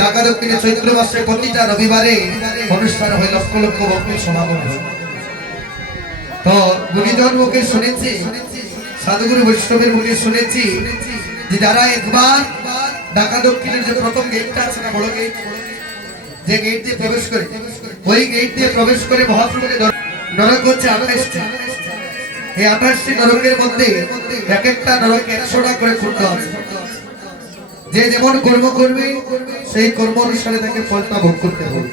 ঢাকা দক্ষিণে চৈত্র মাসে প্রতিটা রবিবারে অনুষ্ঠান হয় লক্ষ লক্ষ ভক্তের সমাগম। তো গুণীজন মুখে শুনেছি, সাধুগুরু বৈষ্ণবের মুখে শুনেছি যে যারা একবার ঢাকা দক্ষিণের যে প্রথম গেটটা আছে না, বড় গেট যে গেট দিয়ে প্রবেশ করে, ওই গেট দিয়ে প্রবেশ করে মহাপ্রভুকে নরক হচ্ছে আঠাশটি এই আঠাশটি নরকের মধ্যে এক একটা নরকে একশোটা করে খুঁড়তে হবে যে যেমন কর্ম করবে, সেই কর্ম অনুসারে তাকে ফলটা ভোগ করতে হবে।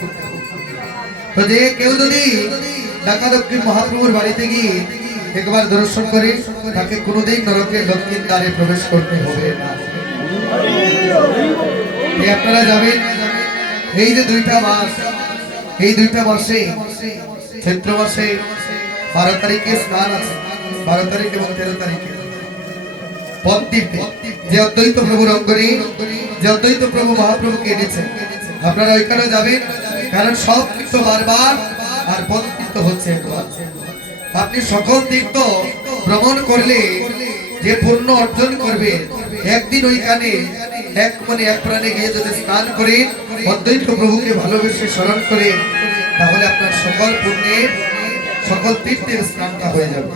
তো যে কেউ যদি ঢাকা দক্ষিণ মহাপ্রভুর বাড়িতে গিয়ে একবার দর্শন করে, তাকে কোনোদিন নরকের দক্ষিণ দ্বারে প্রবেশ করতে হবে না। আপনারা যাবেন এই যে দুইটা মাস, এই দুইটা মাসে, চৈত্র মাসে বারো তারিখে স্নান আছে। বারো তারিখ এবং তেরো তারিখে। পদ্মীপে যে অদ্বৈত প্রভুর অঙ্গনে, যে অদ্বৈত প্রভু মহাপ্রভুকে এনেছেন আপনারা ওইখানে যাবেন, কারণ সব তীর্থ বারবার আর পদ্মীর্থ হচ্ছে আপনি সকল তীর্থ ভ্রমণ করলে যে পূর্ণ অর্জন করবে, একদিন ওইখানে এক মনে এক প্রাণে গিয়ে যদি স্নান করে, অদ্বৈত প্রভুকে ভালোবেসে স্মরণ করে, তাহলে আপনার সকল পুণ্যের, সকল তীর্থের স্নানটা হয়ে যাবে।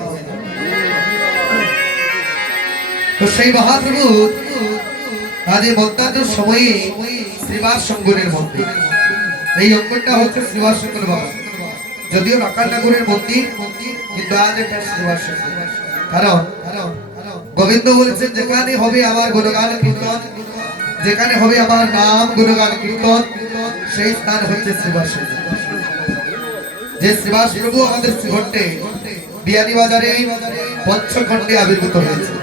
তো সেই মহাপ্রভু আজ এই মন্তান্তর সময়ে শ্রীবাস সঙ্গনের মন্দির। এই অঙ্গনটা হচ্ছে শ্রীবাস সঙ্গন বাবা। যদিও ঠাকুরের মন্দির, কিন্তু আজ এটা শ্রীবাস সঙ্গন কারণ গোবিন্দ বলেছেন, যেখানে হবে আমার গুণগান কীর্তন, যেখানে হবে আমার নাম গুণগান কীর্তন, সেই স্থান হচ্ছে শ্রীবাস। যে শ্রীবাস প্রভু আমাদের শ্রীঘট্টে বিয়ানী বাজারে পঞ্চখণ্ডে আবির্ভূত হয়েছে।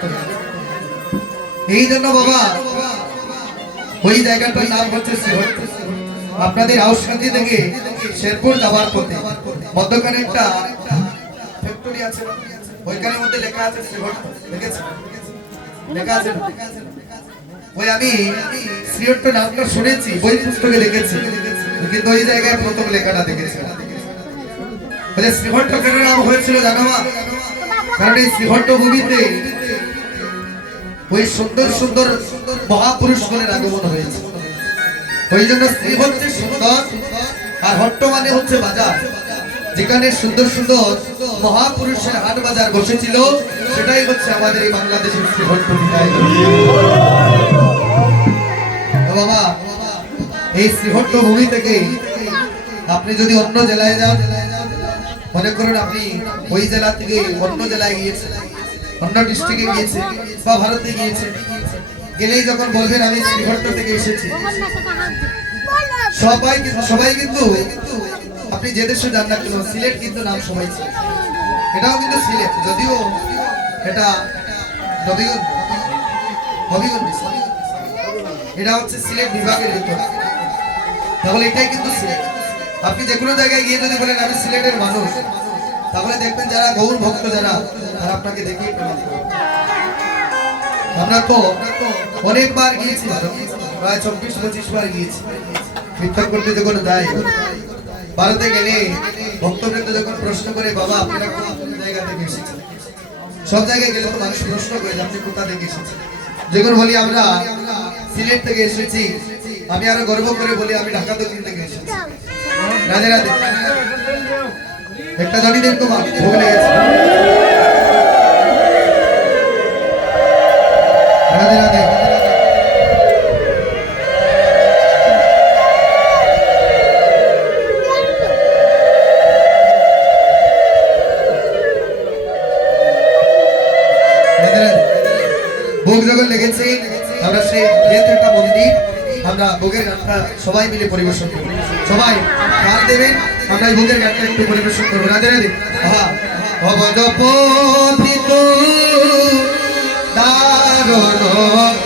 এই জন্য বাবা, ওই জায়গাটার নাম হচ্ছে আপনাদের আউসকান্দি থেকে শেরপুর যাওয়ার পথে। মধ্যখানে একটা ফ্যাক্টরি আছে। মধ্যে লেখা আছে লেখা আছে। ওই আমি শ্রীহট্ট নামটা শুনেছি, বই পুস্তকে লিখেছি কিন্তু ওই জায়গায় প্রথম লেখাটা দেখেছি। শ্রীহট্ট কেন নাম হয়েছিল জানো? কারণ এই শ্রীহট্ট ভূমিতে ওই সুন্দর সুন্দর মহাপুরুষ মহাপুরুষগণের আগমন হয়েছে। ওই জন্য স্ত্রী হচ্ছে সুন্দর, আর হট্ট মানে হচ্ছে বাজার। যেখানে সুন্দর সুন্দর মহাপুরুষের হাট বাজার বসেছিল, সেটাই হচ্ছে আমাদের এই বাংলাদেশের বিদায় বাবা, এই শ্রীহট্ট ভূমি থেকে আপনি যদি অন্য জেলায় যান, মনে করুন আপনি ওই জেলা থেকে অন্য জেলায় গিয়েছেন অন্য ডিস্ট্রিক্টে গিয়েছে বা ভারতে গিয়েছে, গেলেই যখন বলবেন, আমি শ্রীহট্ট থেকে এসেছি। সবাই কিন্তু সবাই কিন্তু, আপনি যে দেশে যান না কেন, সিলেট কিন্তু নাম সবাই এটাও কিন্তু সিলেট, যদিও এটা এটা হচ্ছে সিলেট বিভাগের ভিতর। তাহলে এটাই কিন্তু সিলেট। আপনি যে কোনো জায়গায় গিয়ে যদি বলেন, আমি সিলেটের মানুষ তাহলে দেখবেন যারা গৌর ভক্ত যারা, তারা আপনাকে প্রণাম আমরা তো অনেকবার গিয়েছি প্রায় চব্বিশ, পঁচিশ বার গিয়েছি। কীর্তন করতে যখন যাই, ভারতে গেলে ভক্তবৃন্দ যখন প্রশ্ন করে, বাবা, আপনারা কোন জায়গা থেকে এসেছেন? সব জায়গায় গেলে তো মানুষ প্রশ্ন করে, যে আপনি কোথা থেকে এসেছেন? যখন বলি, আমরা সিলেট থেকে এসেছি। আমি আরও গর্ব করে বলি, আমি ঢাকা দক্ষিণ থেকে এসেছি। রাধে রাধে। একটা জানি দেন তোমার ভোগ লেগেছে। ভোগ যখন লেগেছে, আমরা সেই যেহেতু একটা মন্দির আমরা ভোগের গানটা সবাই মিলে পরিবেশন করব। সবাই, গান দেবেন। এই ভোগের গানটা একটু পরিবেশন করব। রাধে রাধে। অবদপিত দারণ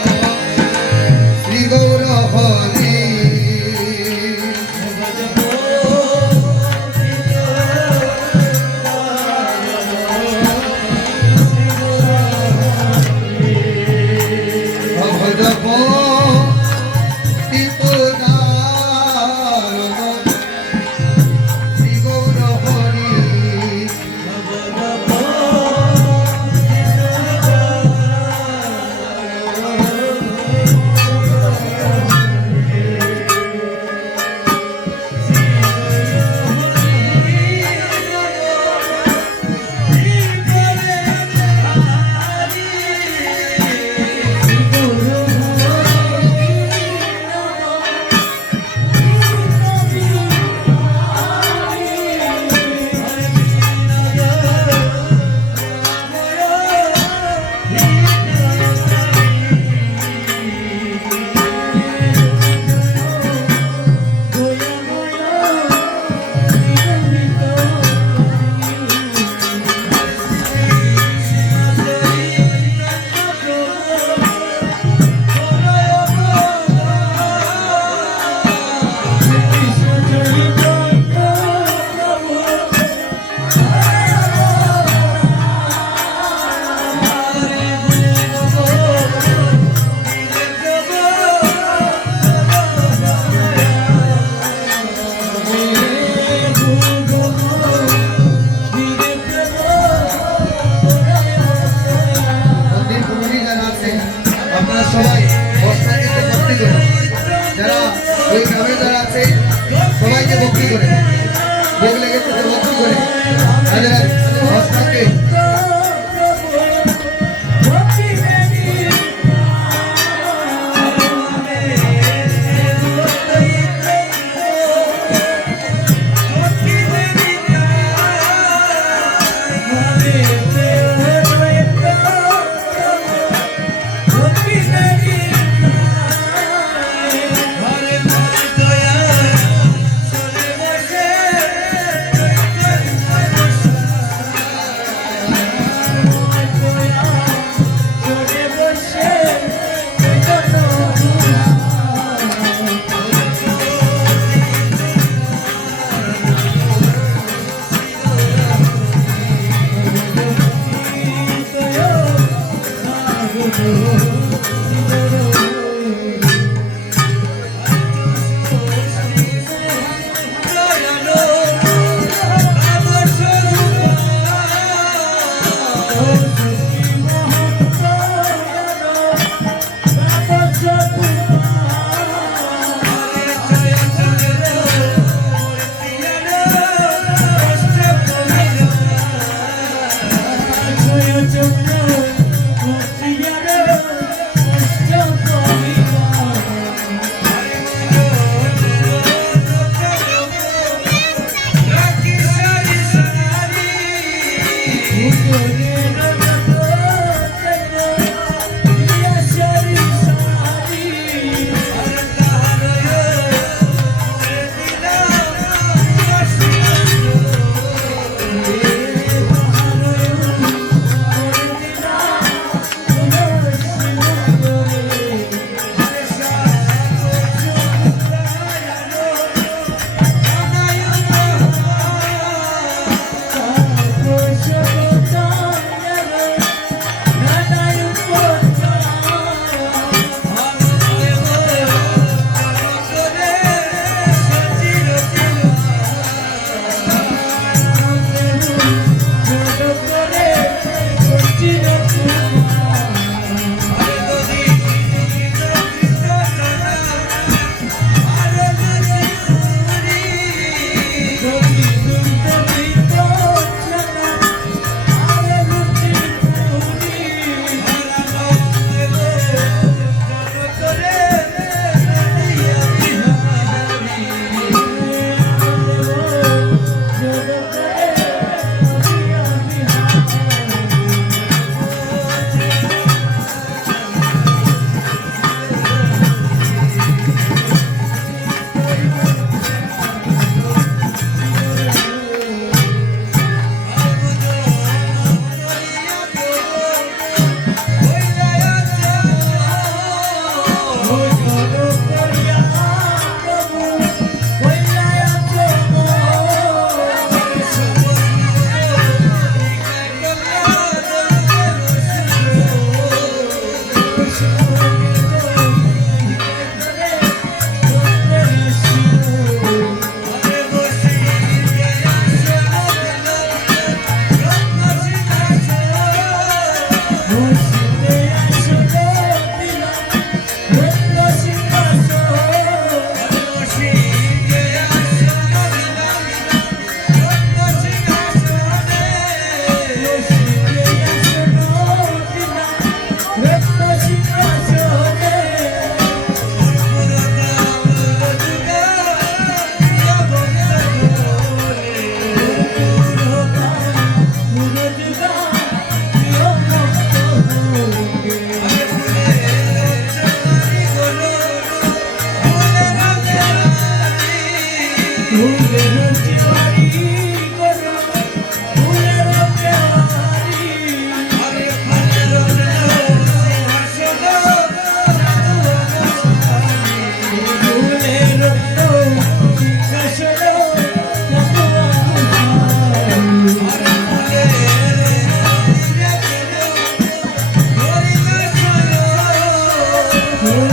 Yeah.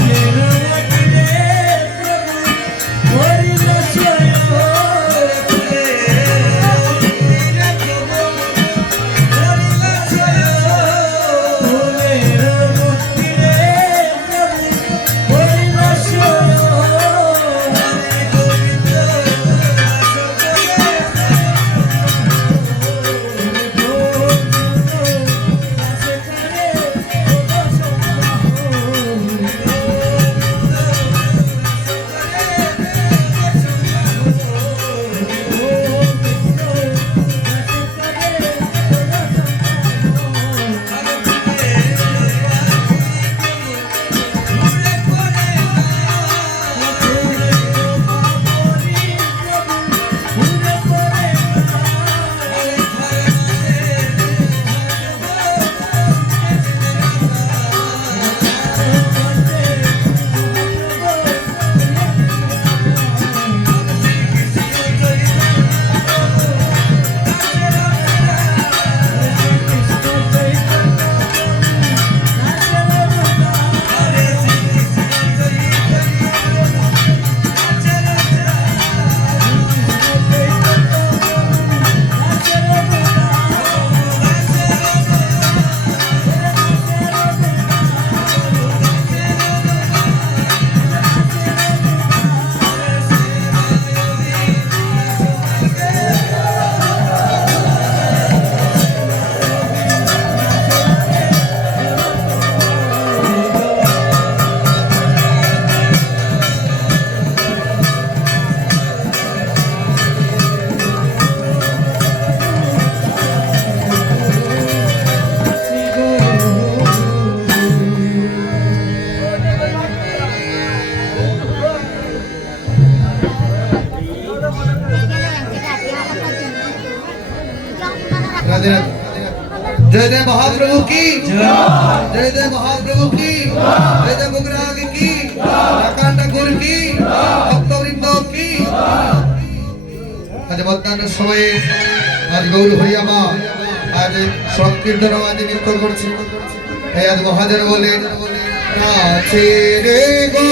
মহাপ্রভু কি জয় দেব মহাপ্রভু কি জয় দেব মুগরাগ কি রাকাল ঠাকুর কি ভক্তবৃন্দ কি আজ মধ্যাহ্ন সময়ে আজ গৌর হরিয়ামা আজ সংকীর্তন আজ নৃত্য করছে। আজ মহাদেব বলেন নাচে রে গো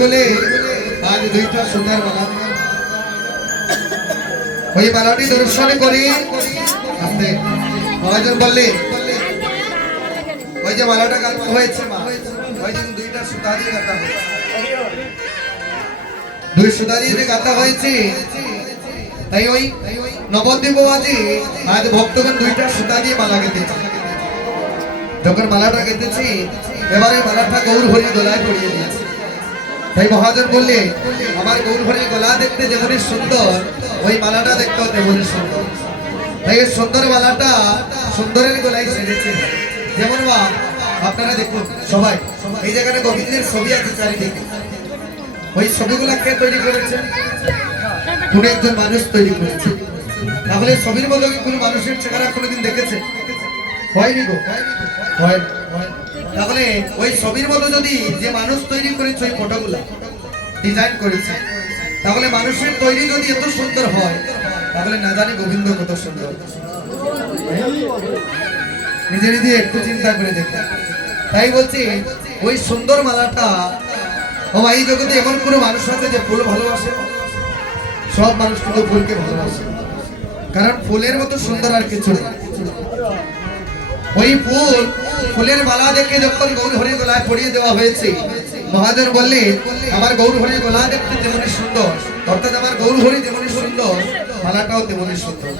গোলে আজ দুইটা সুতার মালা। ওই মালাটি দর্শন করি বললে ওই যে মালাটা হয়েছে দুইটা দুই সুতা দিয়ে গাঁথা হয়েছে, তাই ওই নবদ্বীপ আজে আজ ভক্তগণ দুইটা সুতা দিয়ে মালা গেঁথেছে। যখন মালাটা গেঁথেছি, এবারে মালাটা গৌর হরি গলায় পরিয়ে দিয়েছে। তাই মহাজন বললে, আমার গৌর হরির গলা দেখতে যেমনই সুন্দর, ওই মালাটা দেখতেও তেমনই সুন্দর। তাই এই সুন্দর মালাটা সুন্দরের গলায় ছেড়েছে যেমন বা আপনারা দেখুন, সবাই, এই জায়গাটা গোবিন্দের ছবি আছে চারিদিকে। ওই ছবিগুলা কে তৈরি করেছে? কোন একজন মানুষ তৈরি করেছে। তাহলে ছবির কি কোনো মানুষের চেহারা কোনোদিন দেখেছে? হয়নি গো। তাহলে ওই ছবির মতো যদি যে মানুষ তৈরি করেছে ওই ফটোগুলা ডিজাইন করেছে, তাহলে মানুষের তৈরি যদি এত সুন্দর হয়, তাহলে না জানি গোবিন্দ কত সুন্দর। নিজে নিজে একটু চিন্তা করে দেখতে তাই বলছি, ওই সুন্দর মালাটা, ও এই জগতে এমন কোনো মানুষ আছে যে ফুল ভালোবাসে? সব মানুষ কিন্তু ফুলকে ভালোবাসে। কারণ ফুলের মতো সুন্দর আর কিছু নেই। ওই ফুল, ফুলের মালা দেখে যখন গৌর হরির গলায় পরিয়ে দেওয়া হয়েছে, মহাদেব বললে, আমার গৌর হরির গলা দেখতে যেমনই সুন্দর। অর্থাৎ আমার গৌর হরি যেমনই সুন্দর, মালাটাও তেমনই সুন্দর।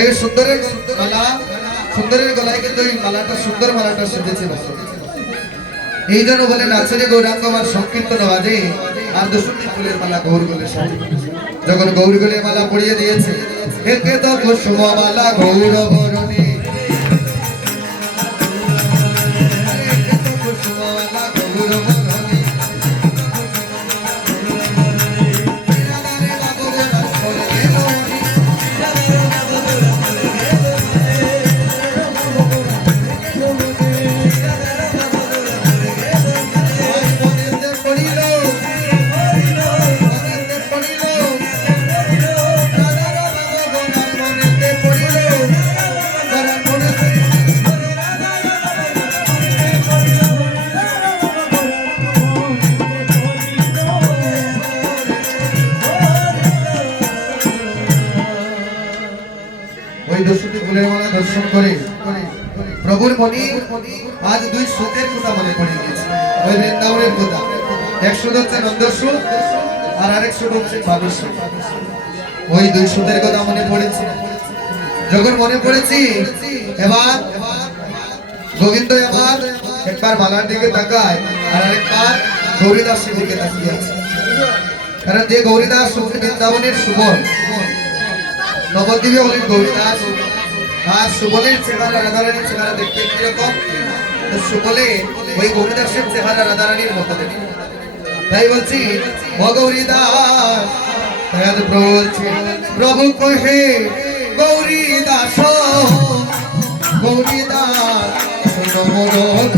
এই সুন্দরের মালা, সুন্দরের গলায় কিন্তু এই মালাটা, সুন্দর মালাটা সেজেছে এই জন্য বলে, নাচরে গৌরাঙ্গ, আমার সংকীর্তন বাজে আর দশমী ফুলের মালা গৌর গলে যখন গৌর গলে মালা পরিয়ে দিয়েছে, একে তো কুসুম মালা গৌর বরণে এক হচ্ছে নন্দস্বর আর হচ্ছে ওই দুই কথা মনে পড়েছে। যখন মনে পড়েছি, এবার গোবিন্দ এবার একবার দিকে তাকায়, আর আরেকবার গৌরীদাসের দিকে কারণ যে গৌরীদাস বৃন্দাবনের সুবল নবদ্বীপে গৌরীদাস আর সুবলের চেহারা রাধারানীর চেহারা দেখতে কীরকম সুবলে ওই গৌরীদাসের চেহারা রাধারানীর মতো দেখে তাই বলছি ও গৌরীদাস তাই বলছে প্রভু কহে গৌরী দাস গৌরী মোর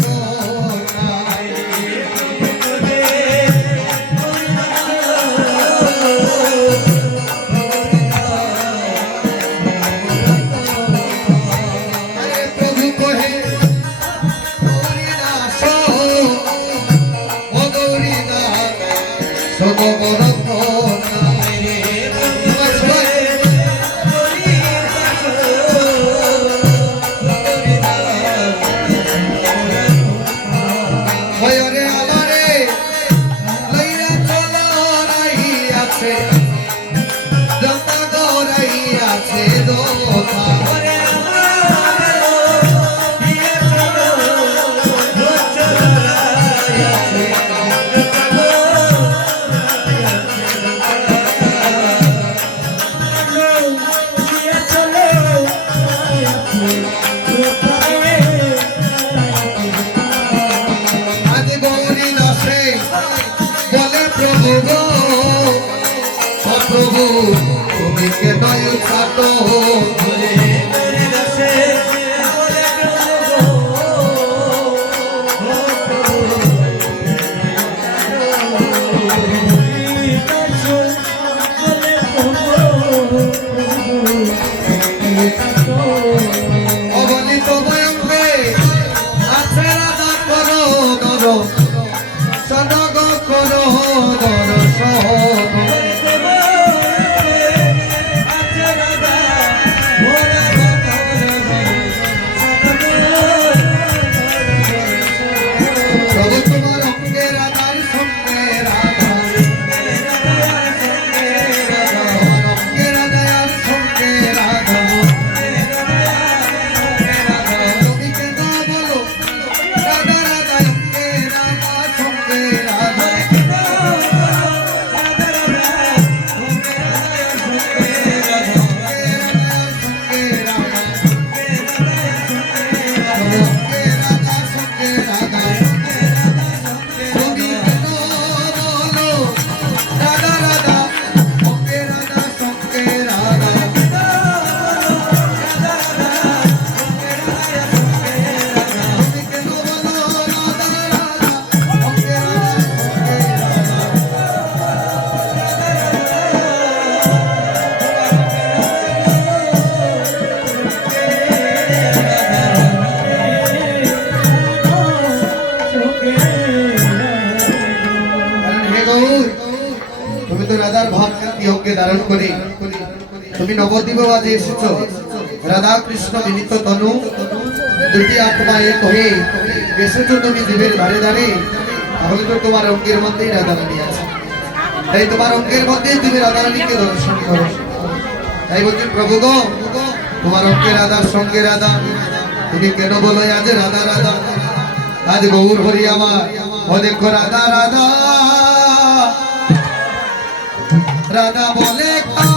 করো নবদ্বীপ বাজে এসেছ। রাধা কৃষ্ণ মিলিত তনু, দুটি আত্মা এক হয়ে এসেছ তুমি জীবের ধারে ধারে তাহলে তো তোমার অঙ্গের মধ্যেই রাধা রানী আছে। তাই তোমার অঙ্গের মধ্যেই তুমি রাধা রানীকে দর্শন করো। তাই বলছি, প্রভু গো, তোমার অঙ্গে রাধার সঙ্গে রাধা। তুমি কেন বলো আজ রাধা রাধা? আজ গৌর হরি আমার। দেখো রাধা রাধা। রাধা বলে খা